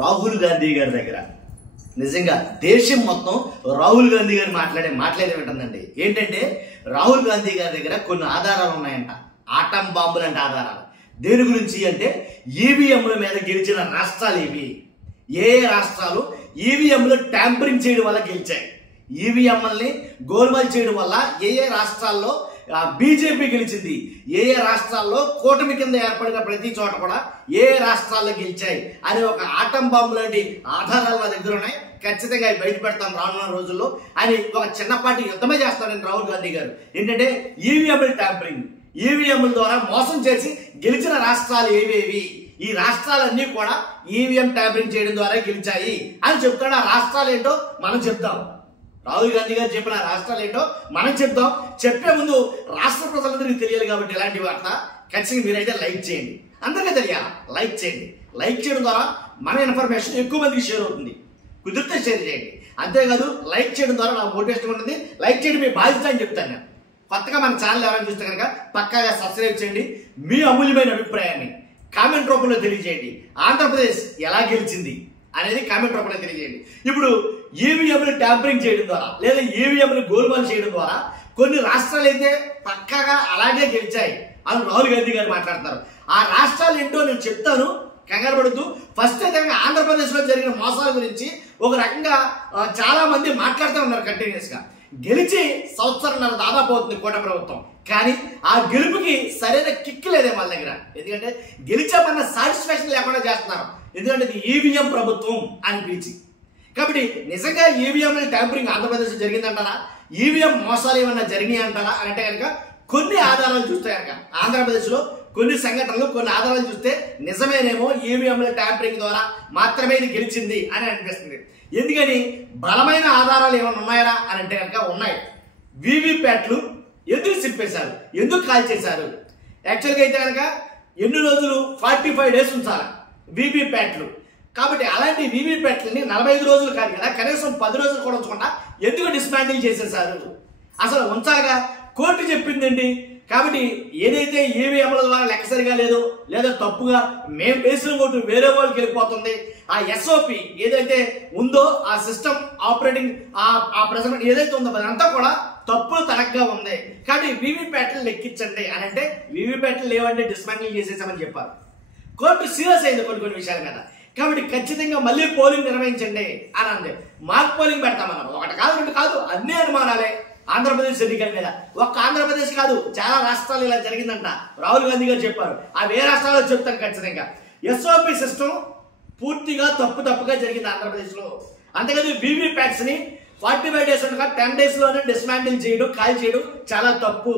రాహుల్ గాంధీ గారి దగ్గర. నిజంగా దేశం మొత్తం రాహుల్ గాంధీ గారు మాట్లాడే ఉంటుందండి. ఏంటంటే రాహుల్ గాంధీ గారి దగ్గర కొన్ని ఆధారాలు ఉన్నాయంట, ఆటం బాంబులు అంటే ఆధారాలు. దేని గురించి అంటే ఈవీఎంల మీద గెలిచిన రాష్ట్రాలు ఏవి, ఏ రాష్ట్రాలు ఈవీఎంలు ట్యాంపరింగ్ చేయడం వల్ల గెలిచాయి, ఈవీఎంలని గోల్మాల్ చేయడం వల్ల ఏ రాష్ట్రాల్లో బీజేపీ గెలిచింది, ఏ రాష్ట్రాల్లో కూటమి కింద ఏర్పడిన ప్రతి చోట కూడా ఏ రాష్ట్రాల్లో గెలిచాయి అనే ఒక ఆటం బాంబు లాంటి ఆధారాలు మా దగ్గర ఉన్నాయి. ఖచ్చితంగా బయట పెడతాం రానున్న రోజుల్లో అని ఒక చిన్నపాటి యుద్ధమే చేస్తాడండి రాహుల్ గాంధీ గారు. ఏంటంటే ఈవీఎంల ట్యాంపరింగ్, ఈవీఎంల ద్వారా మోసం చేసి గెలిచిన రాష్ట్రాలు ఏవేవి, ఈ రాష్ట్రాలన్నీ కూడా ఈవీఎం ట్యాంపరింగ్ చేయడం ద్వారా గెలిచాయి అని చెప్తాడు. ఆ రాష్ట్రాలు ఏంటో మనం చెప్తాం. రాహుల్ గాంధీ గారు చెప్పిన రాష్ట్రాలు ఏంటో మనం చెప్తాం. చెప్పే ముందు రాష్ట్ర ప్రజలందరికీ తెలియాలి కాబట్టి ఇలాంటి వార్త ఖచ్చితంగా మీరైతే లైక్ చేయండి, అందరికీ తెలియాలి. లైక్ చేయండి, లైక్ చేయడం ద్వారా మన ఇన్ఫర్మేషన్ ఎక్కువ మందికి షేర్ అవుతుంది. కుదిరితే షేర్ చేయండి. అంతేకాదు లైక్ చేయడం ద్వారా నాకు మోటివేషన్ ఉంటుంది. లైక్ చేయడం మీ బాధ్యత అని చెప్తాను నేను. కొత్తగా మన ఛానల్ ఎవరైనా చూస్తే కనుక పక్కాగా సబ్స్క్రైబ్ చేయండి. మీ అమూల్యమైన అభిప్రాయాన్ని కామెంట్ రూపంలో తెలియజేయండి. ఆంధ్రప్రదేశ్ ఎలా గెలిచింది అనేది కామెంట్ రూపంలో తెలియజేయండి. ఇప్పుడు ఈవీఎంలు ట్యాంపరింగ్ చేయడం ద్వారా లేదా ఈవీఎంలు గోల్మాల్ చేయడం ద్వారా కొన్ని రాష్ట్రాలు అయితే పక్కాగా అలాగే గెలిచాయి అని రాహుల్ గాంధీ గారు మాట్లాడతారు. ఆ రాష్ట్రాలు ఏంటో నేను చెప్తాను, కంగారు పడుతూ. ఫస్ట్ అయితే ఆంధ్రప్రదేశ్లో జరిగిన మోసాల గురించి ఒక రకంగా చాలా మంది మాట్లాడుతూ ఉన్నారు కంటిన్యూస్ గా. గెలిచి సంవత్సరంన్నర దాదాపు అవుతుంది కూటమి ప్రభుత్వం, కానీ ఆ గెలుపుకి సరైన కిక్ లేదే వాళ్ళ దగ్గర. ఎందుకంటే గెలిచామన్న సాటిస్ఫాక్షన్ లేకుండా చేస్తున్నారు. ఎందుకంటే ఇది ఈవీఎం ప్రభుత్వం అని పిలిచి. కాబట్టి నిజంగా ఈవీఎం ట్యాంపరింగ్ ఆంధ్రప్రదేశ్ జరిగిందంటారా, ఈవీఎం మోసాలు ఏమన్నా జరిగినాయి అంటారా అని అంటే కనుక కొన్ని ఆధారాలు చూస్తే కనుక ఆంధ్రప్రదేశ్లో కొన్ని సంఘటనలు కొన్ని ఆధారాలు చూస్తే నిజమేనేమో ఈవీఎంల ట్యాంపరింగ్ ద్వారా మాత్రమే ఇది గెలిచింది అని అనిపిస్తుంది. ఎందుకని బలమైన ఆధారాలు ఏమైనా ఉన్నాయా అని అంటే కనుక ఉన్నాయి. వీవీప్యాట్లు ఎందుకు చింపేశారు, ఎందుకు కాల్ చేశారు? యాక్చువల్గా అయితే కనుక ఎన్ని రోజులు 45 days ఉంచాలి వీవీప్యాట్లు. కాబట్టి అలాంటి వీవీప్యాట్లని 45 రోజులు కాదు కదా, కనీసం 10 రోజులు కూడా ఉంచకుండా ఎందుకు డిస్మాంటిల్ చేసేసారు? అసలు ఉంచాలిగా, కోర్టు చెప్పిందండి. కాబట్టి ఏదైతే ఈవీఎంల ద్వారా లెక్క సరిగా లేదో లేదా తప్పుగా మేము వేసిన ఓటు వేరే వాళ్ళకి వెళ్ళిపోతుంది, ఆ ఎస్ఓపి ఏదైతే ఉందో ఆ సిస్టమ్ ఆపరేటింగ్ ఆ ప్రెజెంట్ ఏదైతే ఉందో అదంతా కూడా తప్పులు తనగ్గా ఉంది. కాబట్టి వీవీప్యాట్లు లెక్కించండి అని అంటే వీవీప్యాట్లు లేవంటే డిస్మాంటిల్ చేసేసామని చెప్పారు. కోర్టు సీరియస్ అయింది కొన్ని విషయాల మీద. కాబట్టి ఖచ్చితంగా మళ్ళీ పోలింగ్ నిర్వహించండి అని అంది. మాక్ పోలింగ్ పెడతామన్నారు. ఒకటి కాదు రెండు కాదు, అన్ని అనుమానాలే ఆంధ్రప్రదేశ్ ఎన్నికల మీద. ఒక్క ఆంధ్రప్రదేశ్ కాదు, చాలా రాష్ట్రాలు ఇలా జరిగిందంట. రాహుల్ గాంధీ గారు చెప్పారు. ఆ ఏ రాష్ట్రాల్లో చెప్తాను ఖచ్చితంగా. ఎస్ఓపి సిస్టమ్ పూర్తిగా తప్పుగా జరిగింది ఆంధ్రప్రదేశ్లో. అంతేకాదు వీవీప్యాట్స్ ని 45 days ఉండగా 10 days లోనే డిస్మాంటిల్ చేయడం, కాల్ చేయడం చాలా తప్పు.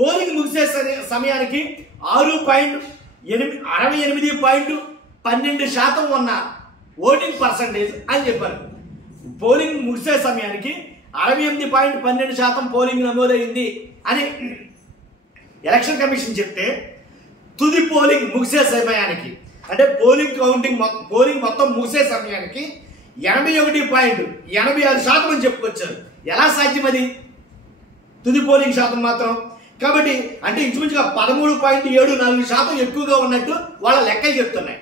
పోలింగ్ ముగిసే సమయానికి 68.12% ఉన్న ఓటింగ్ పర్సంటేజ్ అని చెప్పారు. పోలింగ్ ముగిసే సమయానికి 68.12% పోలింగ్ నమోదైంది అని ఎలక్షన్ కమిషన్ చెప్తే, తుది పోలింగ్ ముగిసే సమయానికి అంటే పోలింగ్ మొత్తం ముగిసే సమయానికి 81.86% అని చెప్పుకొచ్చారు. ఎలా సాధ్యం అది? తుది పోలింగ్ శాతం మాత్రం. కాబట్టి అంటే ఇంచుమించుగా 13.74% ఎక్కువగా ఉన్నట్టు వాళ్ళ లెక్కలు చెప్తున్నాయి.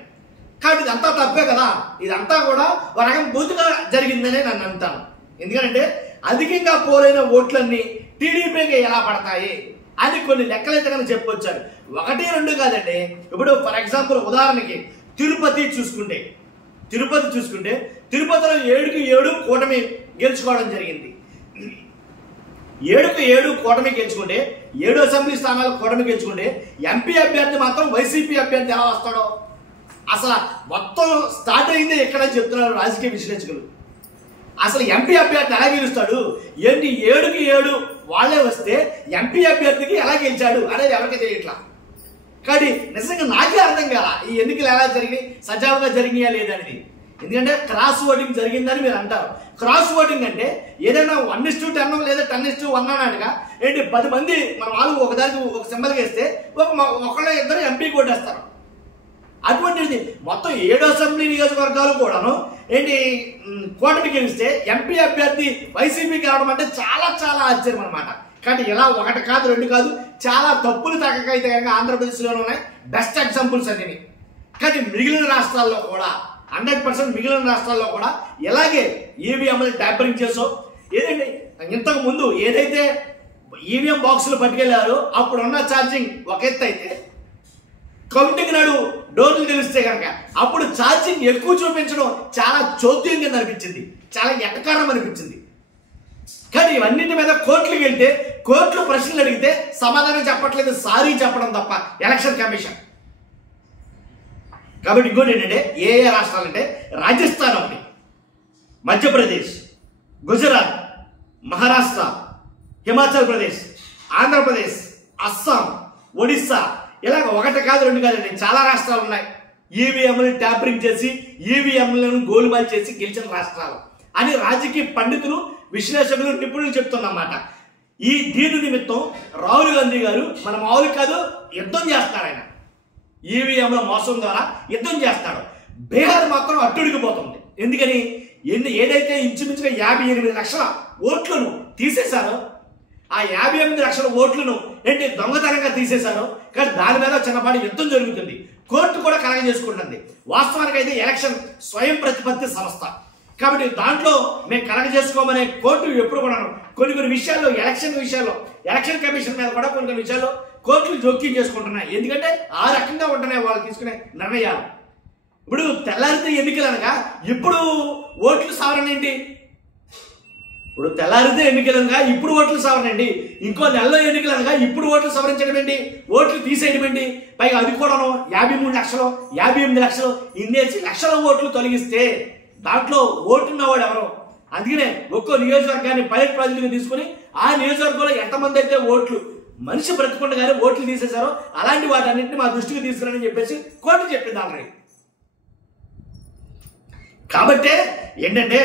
కాబట్టి ఇదంతా తప్పే కదా. ఇదంతా కూడా ఒక రకం బూతుగా జరిగిందనే నన్ను అంటాను. ఎందుకంటే అధికంగా పోలైన ఓట్లన్నీ టీడీపీకి ఎలా పడతాయి అని కొన్ని లెక్కలైతే కనుక చెప్పొచ్చారు. 1, 2 కాదండి. ఇప్పుడు ఫర్ ఎగ్జాంపుల్ ఉదాహరణకి తిరుపతి చూసుకుంటే తిరుపతిలో 7కి 7 కూటమి గెలుచుకోవడం జరిగింది. 7కి 7 కూటమి గెలుచుకుంటే 7 అసెంబ్లీ స్థానాలు కూటమి గెలుచుకుంటే ఎంపీ అభ్యర్థి మాత్రం వైసీపీ అభ్యర్థి ఎలా వస్తాడో అసలు మొత్తం స్టార్ట్ అయిందే ఎక్కడ చెప్తున్నారు రాజకీయ విశ్లేషకులు. అసలు ఎంపీ అభ్యర్థి ఎలా గెలుస్తాడు ఏంటి? 7కి 7 వాళ్ళే వస్తే ఎంపీ అభ్యర్థికి ఎలా గెలిచాడు అనేది ఎవరికి తెలియట్లా. కానీ నిజంగా నాకే అర్థం కాల ఈ ఎన్నికలు ఎలా జరిగినాయి, సజావుగా జరిగినాయా లేదనేది. ఎందుకంటే క్రాస్ ఓటింగ్ జరిగిందని మీరు అంటారు. క్రాస్ ఓటింగ్ అంటే ఏదైనా 1:10 లేదా 10:1 అన్నట్టుగా ఏంటి 10 మంది మన వాళ్ళు ఒకదానికి ఒక సింబల్ వేస్తే ఒకళ్ళ ఇద్దరు ఎంపీ కొట్టేస్తారు. అటువంటిది మొత్తం 7 అసెంబ్లీ నియోజకవర్గాలు కూడాను ఏంటి కూటమి గెలిస్తే ఎంపీ అభ్యర్థి వైసీపీకి రావడం అంటే చాలా ఆశ్చర్యం అనమాట. కానీ ఇలా 1 కాదు 2 కాదు చాలా తప్పులు తగ్గకైతే కనుక ఆంధ్రప్రదేశ్లోనే ఉన్నాయి బెస్ట్ ఎగ్జాంపుల్స్ అన్ని. కానీ మిగిలిన రాష్ట్రాల్లో కూడా 100% మిగిలిన రాష్ట్రాల్లో కూడా ఇలాగే ఈవీఎంలు ట్యాంపరింగ్ చేసో ఏదండి ఇంతకు ముందు ఏదైతే ఈవీఎం బాక్సులు పట్టుకెళ్లారో అప్పుడున్న ఛార్జింగ్ ఒక ఎత్తు అయితే కౌంటింగ్ నాడు డోర్లు తెలిస్తే కనుక అప్పుడు ఛార్జింగ్ ఎక్కువ చూపించడం చాలా చోద్యం కింద అనిపించింది, చాలా ఎటకారం అనిపించింది. కానీ ఇవన్నింటి మీద కోర్టులకు వెళ్తే కోర్టులు ప్రశ్నలు అడిగితే సమాధానం చెప్పట్లేదు, సారీ చెప్పడం తప్ప ఎలక్షన్ కమిషన్. కాబట్టి ఇంకోటి ఏంటంటే ఏ రాష్ట్రాలు అంటే రాజస్థాన్ ఒకటి, మధ్యప్రదేశ్, గుజరాత్, మహారాష్ట్ర, హిమాచల్ ప్రదేశ్, ఆంధ్రప్రదేశ్, అస్సాం, ఒడిస్సా, ఇలాగ ఒకటి కాదు రెండు కాదండి చాలా రాష్ట్రాలు ఉన్నాయి ఈవీఎంలు ట్యాంపరింగ్ చేసి ఈవీఎంలను గోలుమాలు చేసి గెలిచిన రాష్ట్రాలు అని రాజకీయ పండితులు, విశ్లేషకులు, నిపుణులు చెప్తున్నమాట. దీని నిమిత్తం రాహుల్ గాంధీ గారు మన మామూలు కాదు యుద్ధం చేస్తారు. ఆయన ఈవీఎంల మోసం ద్వారా యుద్ధం చేస్తాడు. బీహార్ మాత్రం అట్టుడికిపోతుంది. ఎందుకని ఏదైతే ఇంచుమించుగా 58 లక్షల ఓట్లను తీసేశారో ఆ 58 లక్షల ఓట్లను ఏంటి దొంగతనంగా తీసేశారో, కానీ దాని మీద చిన్నపాటి యుద్ధం జరుగుతుంది. కోర్టు కూడా కలగజేసుకుంటుంది. వాస్తవానికి అయితే ఎలక్షన్ స్వయం ప్రతిపత్తి సంస్థ కాబట్టి దాంట్లో మేము కలగజేసుకోమనే కోర్టు ఎప్పుడు కూడా కొన్ని విషయాల్లో ఎలక్షన్ కమిషన్ మీద కూడా కొన్ని విషయాల్లో కోర్టులు జోక్యం చేసుకుంటున్నాయి. ఎందుకంటే ఆ రకంగా ఉంటున్నాయి వాళ్ళు తీసుకునే నిర్ణయాలు. ఇప్పుడు తెల్లారితే ఎన్నికలు అనగా ఇప్పుడు ఓట్లు సవరణ ఏంటి? ఇప్పుడు తెల్లారితే ఎన్నికలు అనగా ఇప్పుడు ఓట్లు సవరణ అండి. ఇంకో నెలలో ఎన్నికలు అనగా ఇప్పుడు ఓట్లు సవరించడం ఏంటి, ఓట్లు తీసేయడం ఏంటి? పైగా అది కూడా 53 లక్షలు 58 లక్షలు ఇన్నేసి లక్షల ఓట్లు తొలగిస్తే దాంట్లో ఓటున్నవాడు ఎవరు? అందుకనే ఒక్కో నియోజకవర్గాన్ని పైలట్ ప్రాజెక్టుగా తీసుకుని ఆ నియోజకవర్గంలో ఎంతమంది అయితే ఓట్లు మనిషి బ్రతుకుండగానే ఓట్లు తీసేశారో అలాంటి వాటన్నింటినీ మా దృష్టికి తీసుకురాని చెప్పేసి కోర్టు చెప్పింది ఆల్రెడీ. కాబట్టే ఏంటంటే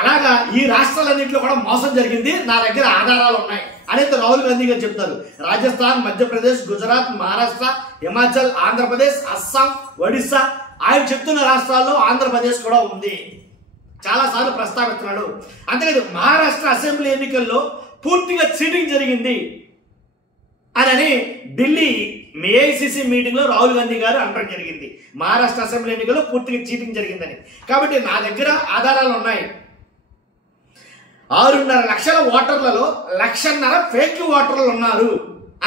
అలాగా ఈ రాష్ట్రాలన్నింటిలో కూడా మోసం జరిగింది, నా దగ్గర ఆధారాలు ఉన్నాయి అనేది రాహుల్ గాంధీ గారు చెప్తారు. రాజస్థాన్, మధ్యప్రదేశ్, గుజరాత్, మహారాష్ట్ర, హిమాచల్, ఆంధ్రప్రదేశ్, అస్సాం, ఒడిస్సా ఆయన చెప్తున్న రాష్ట్రాల్లో ఆంధ్రప్రదేశ్ కూడా ఉంది, చాలాసార్లు ప్రస్తావిస్తున్నాడు. అంతేకాదు మహారాష్ట్ర అసెంబ్లీ ఎన్నికల్లో పూర్తిగా చీటింగ్ జరిగింది అని ఢిల్లీ ఏఐసిసి మీటింగ్ లో రాహుల్ గాంధీ గారు అనడం జరిగింది. మహారాష్ట్ర అసెంబ్లీ ఎన్నికల్లో పూర్తిగా చీటింగ్ జరిగిందని. కాబట్టి నా దగ్గర ఆధారాలు ఉన్నాయి. 6.5 లక్షల ఓటర్లలో 1.5 లక్షల ఫేక్ ఓటర్లు ఉన్నారు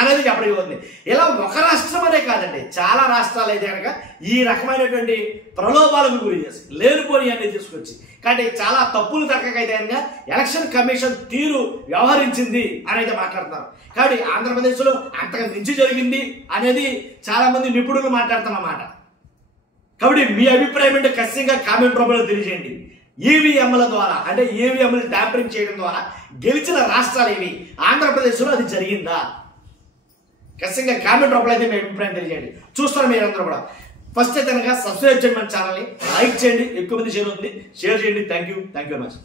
అనేది చెప్పడం. ఇలా ఒక రాష్ట్రం అనే కాదండి, చాలా రాష్ట్రాలు అయితే కనుక ఈ రకమైనటువంటి ప్రలోభాలకు గురి చేసి లేనిపోని అన్ని తీసుకొచ్చి కాబట్టి చాలా తప్పులు తగ్గకైతే కనుక ఎలక్షన్ కమిషన్ తీరు వ్యవహరించింది అనేది మాట్లాడుతున్నారు. కాబట్టి ఆంధ్రప్రదేశ్లో అంతగా మించి జరిగింది అనేది చాలా మంది నిపుణులు మాట్లాడుతున్నమాట. కాబట్టి మీ అభిప్రాయం అంటే ఖచ్చితంగా కామెంట్ రూపంలో తెలియజేయండి. ఈవీఎంల ద్వారా అంటే ఈవీఎంలు ట్యాంపరింగ్ చేయడం ద్వారా గెలిచిన రాష్ట్రాలు ఇవి, ఆంధ్రప్రదేశ్లో అది జరిగిందా? ఖచ్చితంగా కామెంట్ రూపంలో అయితే మీ అభిప్రాయం తెలియజేయండి. చూస్తారు మీరందరూ కూడా. ఫస్ట్ అయితే కనుక సబ్స్క్రైబ్ చేయండి మన ఛానల్ని, లైక్ చేయండి, ఎక్కువ మంది షేర్ అవుతుంది, షేర్ చేయండి. Thank you very much.